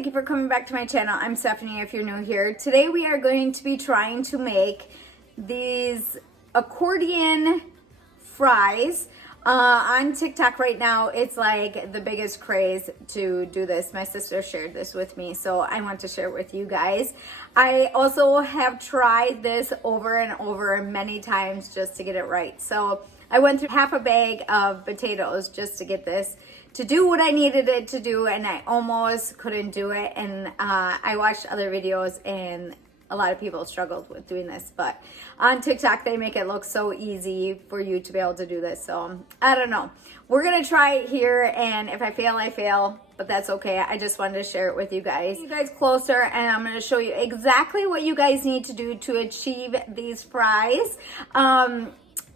thank you for coming back to my channel. I'm Stephanie if you're new here. Today we are going to be trying to make these accordion fries. On TikTok right now, it's like the biggest craze to do this. My sister shared this with me, so I want to share it with you guys. I also have tried this over and over many times just to get it right. So I went through half a bag of potatoes just to get this to do what I needed it to do, and I almost couldn't do it. And I watched other videos and a lot of people struggled with doing this, but on TikTok they make it look so easy for you to be able to do this. So I don't know, we're gonna try it here, and if I fail, I fail, but that's okay. I just wanted to share it with you guys closer, and I'm gonna show you exactly what you guys need to do to achieve these fries.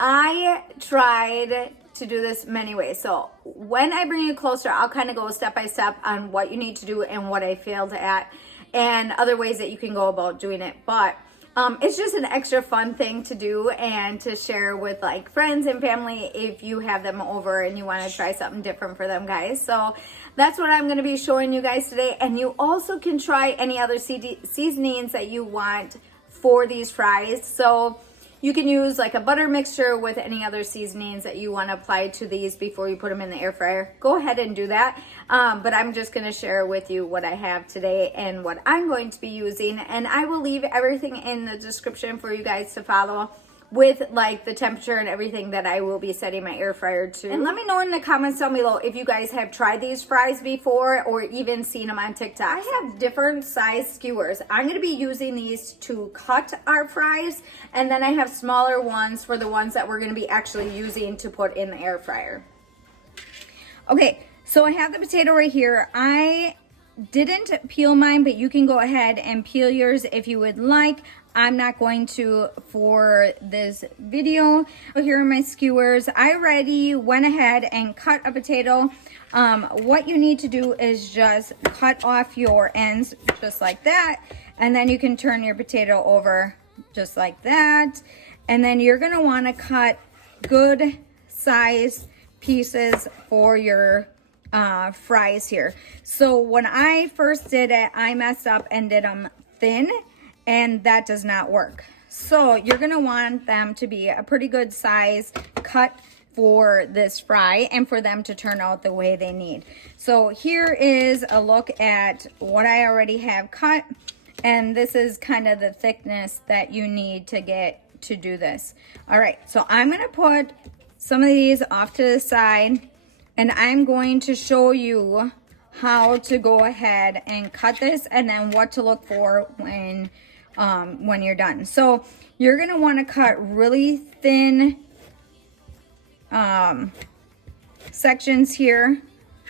I tried to do this many ways, so when I bring you closer, I'll kind of go step by step on what you need to do and what I failed at, and other ways that you can go about doing it. But it's just an extra fun thing to do and to share with like friends and family if you have them over and you want to try something different for them, guys. So that's what I'm going to be showing you guys today. And you also can try any other seasonings that you want for these fries. So you can use like a butter mixture with any other seasonings that you want to apply to these before you put them in the air fryer. Go ahead and do that. But I'm just going to share with you what I have today and what I'm going to be using. And I will leave everything in the description for you guys to follow, with like the temperature and everything that I will be setting my air fryer to. And let me know in the comments down below if you guys have tried these fries before or even seen them on TikTok. I have different size skewers. I'm gonna be using these to cut our fries, and then I have smaller ones for the ones that we're gonna be actually using to put in the air fryer. Okay, so I have the potato right here. I didn't peel mine, but you can go ahead and peel yours if you would like. I'm not going to for this video. Here are my skewers. I already went ahead and cut a potato. What you need to do is just cut off your ends just like that, and then you can turn your potato over just like that. And then you're gonna wanna cut good size pieces for your fries here. So when I first did it, I messed up and did them thin, and that does not work. So you're gonna want them to be a pretty good size cut for this fry and for them to turn out the way they need. So here is a look at what I already have cut, and this is kind of the thickness that you need to get to do this. All right, so I'm gonna put some of these off to the side, and I'm going to show you how to go ahead and cut this, and then what to look for when you're done. So you're gonna want to cut really thin sections here.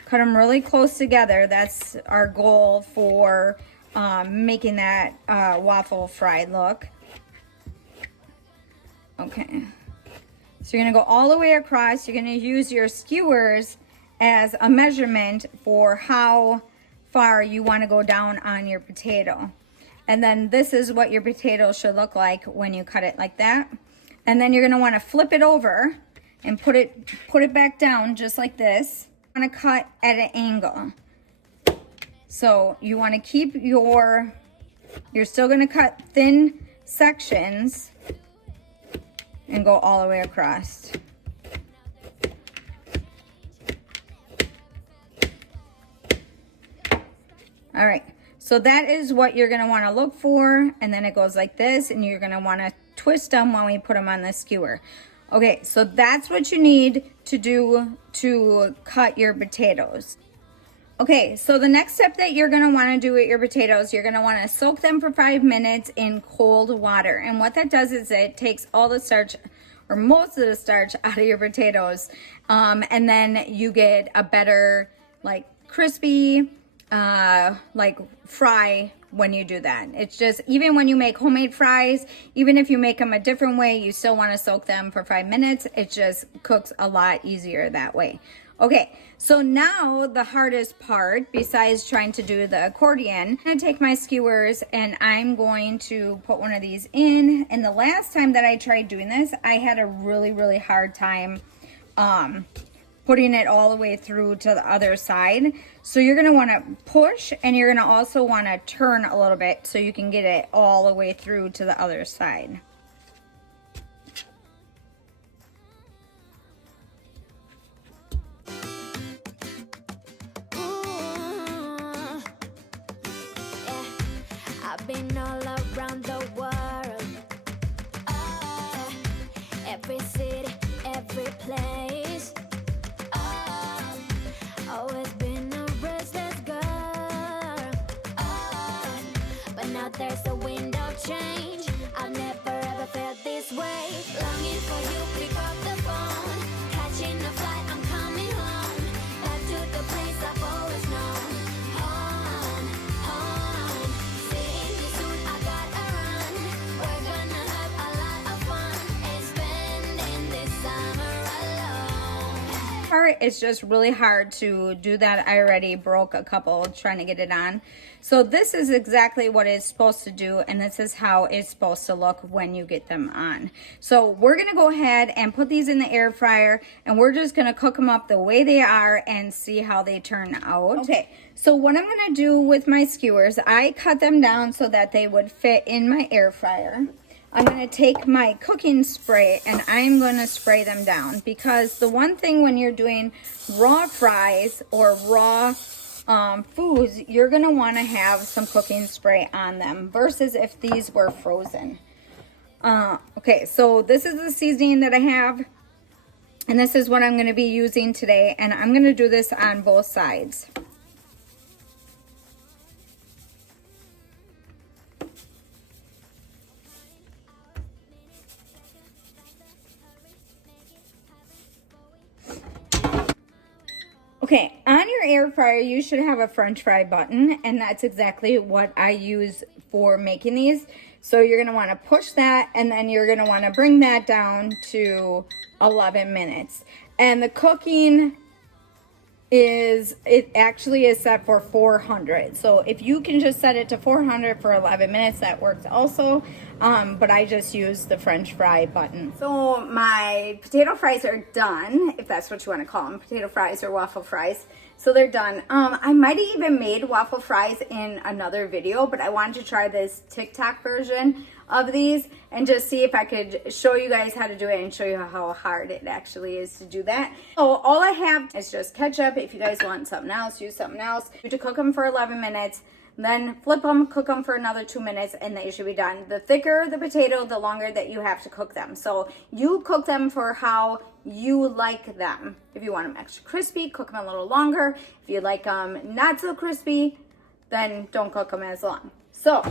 Cut them really close together. That's our goal for making that waffle fry look. Okay, so you're gonna go all the way across. You're gonna use your skewers as a measurement for how far you want to go down on your potato. And then this is what your potato should look like when you cut it like that. And then you're gonna wanna flip it over and put it back down just like this. You wanna cut at an angle. So you wanna keep you're still gonna cut thin sections and go all the way across. All right. So that is what you're gonna wanna look for, and then it goes like this, and you're gonna wanna twist them when we put them on the skewer. Okay, so that's what you need to do to cut your potatoes. Okay, so the next step that you're gonna wanna do with your potatoes, you're gonna wanna soak them for 5 minutes in cold water. And what that does is it takes all the starch, or most of the starch, out of your potatoes. And then you get a better, like, crispy, like fry when you do that. It's just, even when you make homemade fries, even if you make them a different way, you still want to soak them for 5 minutes. It just cooks a lot easier that way. Okay, so now the hardest part, besides trying to do the accordion, I'm gonna take my skewers and I'm going to put one of these in. And the last time that I tried doing this, I had a really hard time putting it all the way through to the other side. So you're gonna wanna push, and you're gonna also wanna turn a little bit so you can get it all the way through to the other side. I've been all around the world, every city, every place. Always been a restless girl, but now there's a wind of change. I've never ever felt this way. Longing for you, pick up the phone, catching a flight, I'm coming home, back to the place I've always known. Home, home, seeing you soon, I gotta run. We're gonna have a lot of fun and spending this summer alone. Part is just really hard to do that. I already broke a couple trying to get it on. So this is exactly what it's supposed to do, and this is how it's supposed to look when you get them on. So we're gonna go ahead and put these in the air fryer, and we're just gonna cook them up the way they are and see how they turn out. Okay, so what I'm gonna do with my skewers, I cut them down so that they would fit in my air fryer. I'm going to take my cooking spray and I'm going to spray them down, because the one thing when you're doing raw fries or raw foods, you're going to want to have some cooking spray on them versus if these were frozen. Okay, so this is the seasoning that I have, and this is what I'm going to be using today, and I'm going to do this on both sides. Okay, on your air fryer, you should have a French fry button, and that's exactly what I use for making these. So you're gonna wanna push that, and then you're gonna wanna bring that down to 11 minutes. And the cooking it actually is set for 400. So if you can just set it to 400 for 11 minutes, that works also. But I just use the French fry button. So my potato fries are done, if that's what you want to call them, potato fries or waffle fries. So they're done. I might have even made waffle fries in another video, but I wanted to try this TikTok version of these and just see if I could show you guys how to do it and show you how hard it actually is to do that. So all I have is just ketchup. If you guys want something else, use something else. You have to cook them for 11 minutes. Then flip them, cook them for another 2 minutes, and they should be done. The thicker the potato, the longer that you have to cook them. So you cook them for how you like them. If you want them extra crispy, cook them a little longer. If you like them not so crispy, then don't cook them as long. So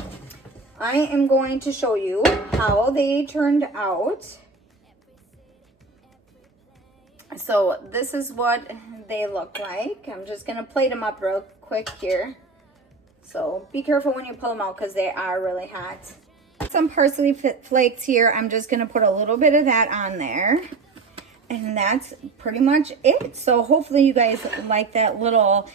I am going to show you how they turned out. So this is what they look like. I'm just gonna plate them up real quick here. So be careful when you pull them out because they are really hot. Some parsley flakes here. I'm just going to put a little bit of that on there. And that's pretty much it. So hopefully you guys like that little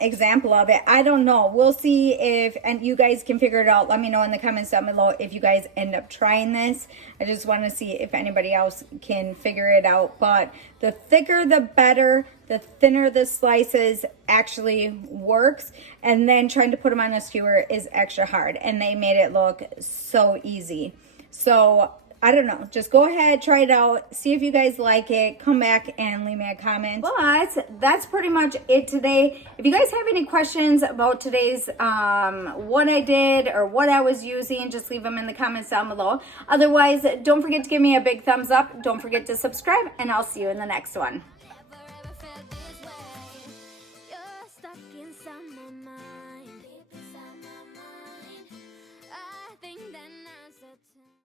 example of it. I don't know. We'll see if, and you guys can figure it out. Let me know in the comments down below if you guys end up trying this. I just want to see if anybody else can figure it out. But the thicker the better. The thinner the slices actually works. And then trying to put them on a skewer is extra hard. And they made it look so easy. So I don't know. Just go ahead, try it out. See if you guys like it. Come back and leave me a comment. But that's pretty much it today. If you guys have any questions about today's what I did or what I was using, just leave them in the comments down below. Otherwise, don't forget to give me a big thumbs up. Don't forget to subscribe, and I'll see you in the next one.